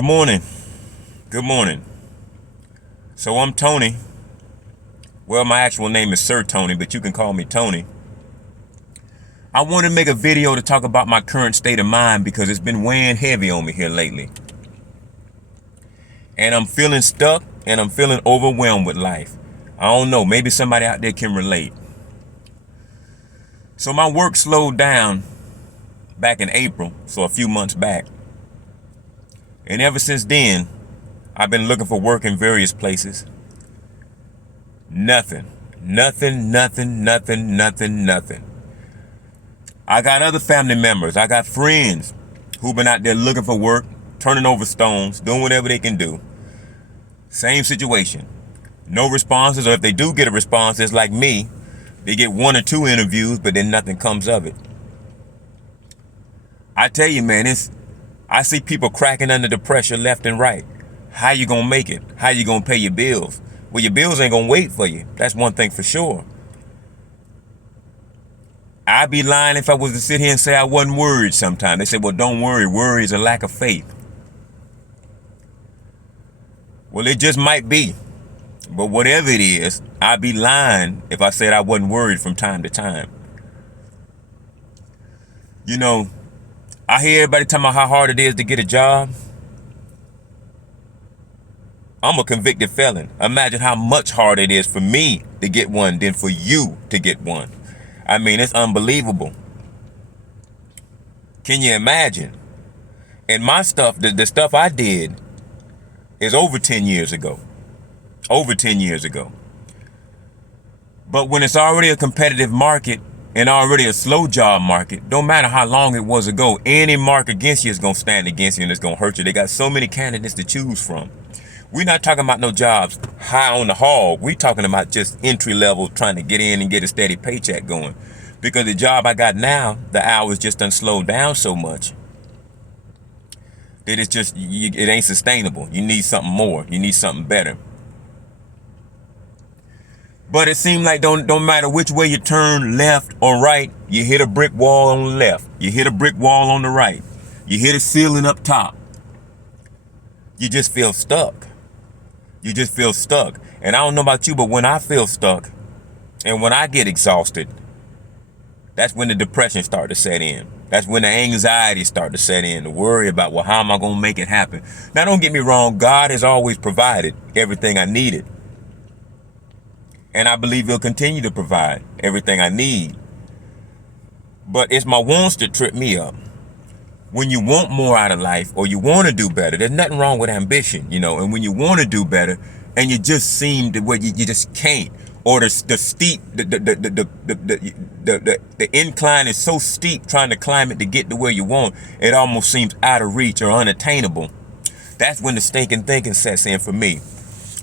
Good morning. Good morning. So I'm Tony. Well, my actual name is Sir Tony, but you can call me Tony. I want to make a video to talk about my current state of mind because it's been weighing heavy on me here lately. And I'm feeling stuck and I'm feeling overwhelmed with life. I don't know, maybe somebody out there can relate. So my work slowed down back in April, so a few months back. And ever since then, I've been looking for work in various places. Nothing. I got other family members. I got friends who've been out there looking for work, turning over stones, doing whatever they can do. Same situation. No responses, or if they do get a response, it's like me. They get 1 or 2 interviews, but then nothing comes of it. I tell you, man, I see people cracking under the pressure left and right. How you gonna make it? How you gonna pay your bills? Well, your bills ain't gonna wait for you. That's one thing for sure. I'd be lying if I was to sit here and say I wasn't worried sometimes. They say, well, don't worry. Worry is a lack of faith. Well, it just might be. But whatever it is, I'd be lying if I said I wasn't worried from time to time. You know, I hear everybody talking about how hard it is to get a job. I'm a convicted felon. Imagine how much harder it is for me to get one than for you to get one. I mean, it's unbelievable. Can you imagine? And my stuff, the stuff I did is over 10 years ago. Over 10 years ago. But when it's already a competitive market and already a slow job market, don't matter how long it was ago, any mark against you is going to stand against you and it's going to hurt you. They got so many candidates to choose from. We're not talking about no jobs high on the hog. We're talking about just entry level, trying to get in and get a steady paycheck going. Because the job I got now, the hours just done slowed down so much that it ain't sustainable. You need something more. You need something better. But it seemed like don't matter which way you turn, left or right, you hit a brick wall on the left. You hit a brick wall on the right. You hit a ceiling up top. You just feel stuck. You just feel stuck. And I don't know about you, but when I feel stuck and when I get exhausted, that's when the depression starts to set in. That's when the anxiety starts to set in, to worry about, well, how am I going to make it happen? Now, don't get me wrong. God has always provided everything I needed. And I believe he'll continue to provide everything I need. But it's my wants that trip me up. When you want more out of life or you want to do better, there's nothing wrong with ambition, you know. And when you want to do better and you just seem to where you just can't, or the steep, the incline is so steep trying to climb it to get to where you want, it almost seems out of reach or unattainable. That's when the stinking thinking sets in for me.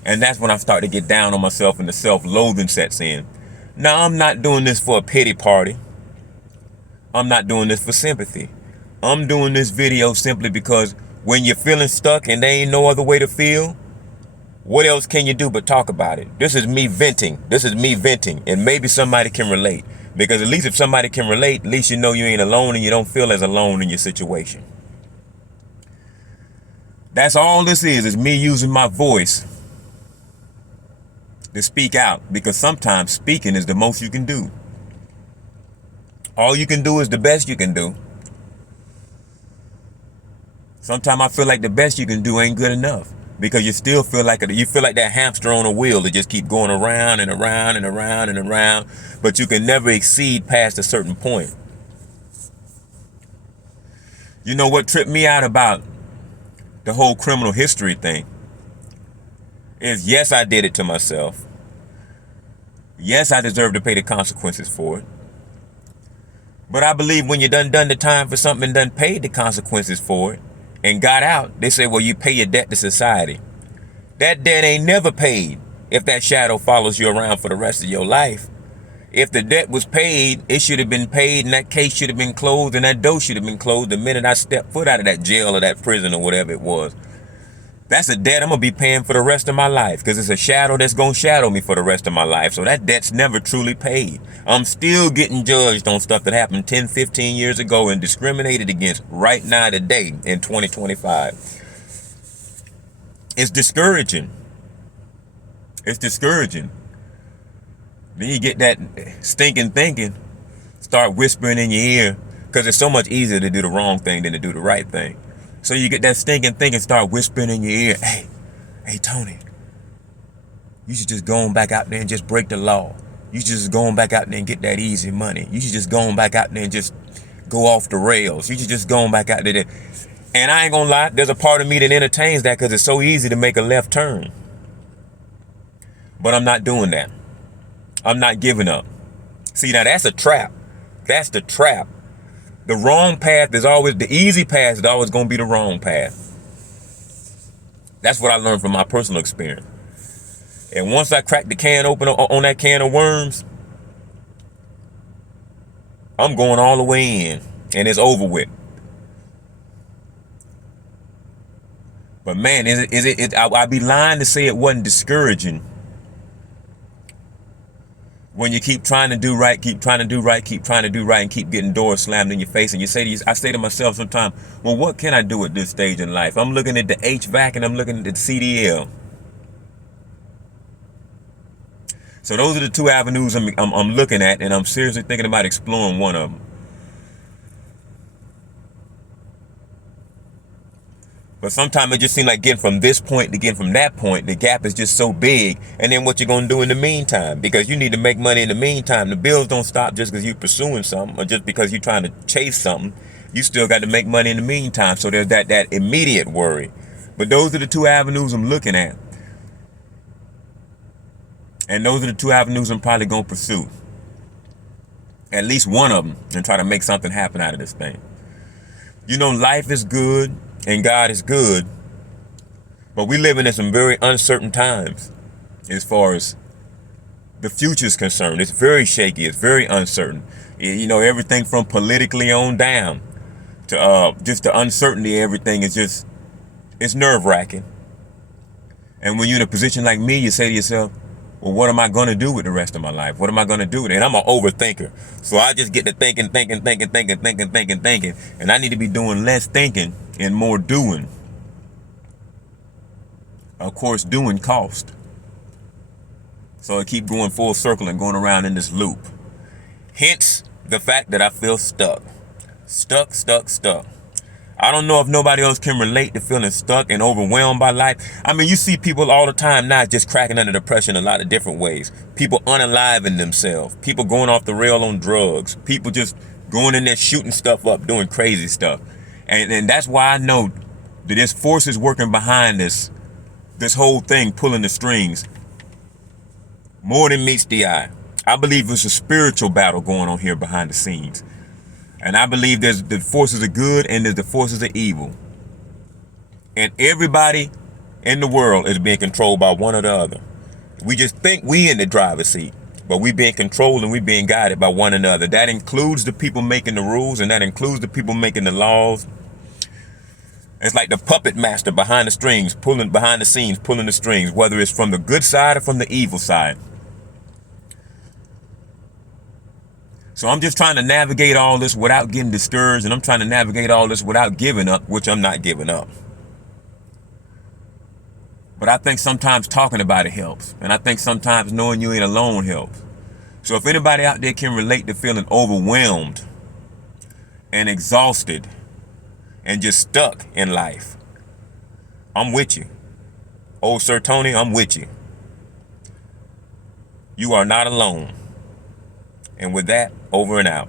And that's when I start to get down on myself and the self-loathing sets in. Now, I'm not doing this for a pity party. I'm not doing this for sympathy. I'm doing this video simply because when you're feeling stuck and there ain't no other way to feel, what else can you do but talk about it? This is me venting. And maybe somebody can relate. Because at least if somebody can relate, at least you know you ain't alone and you don't feel as alone in your situation. That's all this is me using my voice to speak out, because sometimes speaking is the most you can do. All you can do is the best you can do. Sometimes I feel like the best you can do ain't good enough, because you still feel like that hamster on a wheel that just keep going around and around and around and around, but you can never exceed past a certain point. You know what tripped me out about the whole criminal history thing is, yes, I did it to myself. Yes, I deserve to pay the consequences for it. But I believe when you done the time for something and done paid the consequences for it and got out, they say, well, you pay your debt to society. That debt ain't never paid if that shadow follows you around for the rest of your life. If the debt was paid, it should have been paid, and that case should have been closed, and that door should have been closed the minute I stepped foot out of that jail or that prison or whatever it was. That's a debt I'm going to be paying for the rest of my life, because it's a shadow that's going to shadow me for the rest of my life. So that debt's never truly paid. I'm still getting judged on stuff that happened 10, 15 years ago and discriminated against right now today in 2025. It's discouraging. It's discouraging. Then you get that stinking thinking start whispering in your ear, because it's so much easier to do the wrong thing than to do the right thing. So you get that stinking thinking start whispering in your ear, hey Tony, you should just go on back out there and just break the law. You should just go on back out there and get that easy money. You should just go on back out there and just go off the rails. You should just go on back out there. And I ain't gonna lie, there's a part of me that entertains that because it's so easy to make a left turn. But I'm not doing that. I'm not giving up. See, now that's a trap. That's the trap. The wrong path is always, the easy path is always going to be the wrong path. That's what I learned from my personal experience. And once I crack the can open on that can of worms, I'm going all the way in and it's over with. But man, I'd be lying to say it wasn't discouraging. When you keep trying to do right, keep trying to do right, keep trying to do right, and keep getting doors slammed in your face, and I say to myself sometimes, well, what can I do at this stage in life? I'm looking at the HVAC and I'm looking at the CDL. So those are the two avenues I'm looking at, and I'm seriously thinking about exploring one of them. But sometimes it just seems like getting from this point to getting from that point, the gap is just so big. And then what you're going to do in the meantime, because you need to make money in the meantime. The bills don't stop just because you're pursuing something or just because you're trying to chase something. You still got to make money in the meantime. So there's that immediate worry. But those are the two avenues I'm looking at. And those are the two avenues I'm probably going to pursue. At least one of them, and try to make something happen out of this thing. You know, life is good. And God is good, but we live in some very uncertain times as far as the future is concerned. It's very shaky. It's very uncertain. You know, everything from politically on down to just the uncertainty of everything is just, it's nerve-wracking. And when you're in a position like me, you say to yourself, well, what am I going to do with the rest of my life? What am I going to do with it? And I'm an overthinker. So I just get to thinking. And I need to be doing less thinking and more doing. Of course, doing cost. So I keep going full circle and going around in this loop. Hence the fact that I feel stuck. Stuck. I don't know if nobody else can relate to feeling stuck and overwhelmed by life. I mean, you see people all the time now just cracking under depression a lot of different ways. People unaliving themselves. People going off the rail on drugs. People just going in there shooting stuff up, doing crazy stuff. And that's why I know that there's forces working behind this whole thing, pulling the strings. More than meets the eye. I believe it's a spiritual battle going on here behind the scenes. And I believe there's the forces of good and there's the forces of evil. And everybody in the world is being controlled by one or the other. We just think we in the driver's seat, but we being controlled and we being guided by one another. That includes the people making the rules, and that includes the people making the laws. It's like the puppet master behind the strings, pulling behind the scenes, pulling the strings, whether it's from the good side or from the evil side. So I'm just trying to navigate all this without getting discouraged, and I'm trying to navigate all this without giving up, which I'm not giving up. But I think sometimes talking about it helps, and I think sometimes knowing you ain't alone helps. So if anybody out there can relate to feeling overwhelmed and exhausted and just stuck in life, I'm with you. Old Sir Tony, I'm with you. You are not alone. And with that, over and out.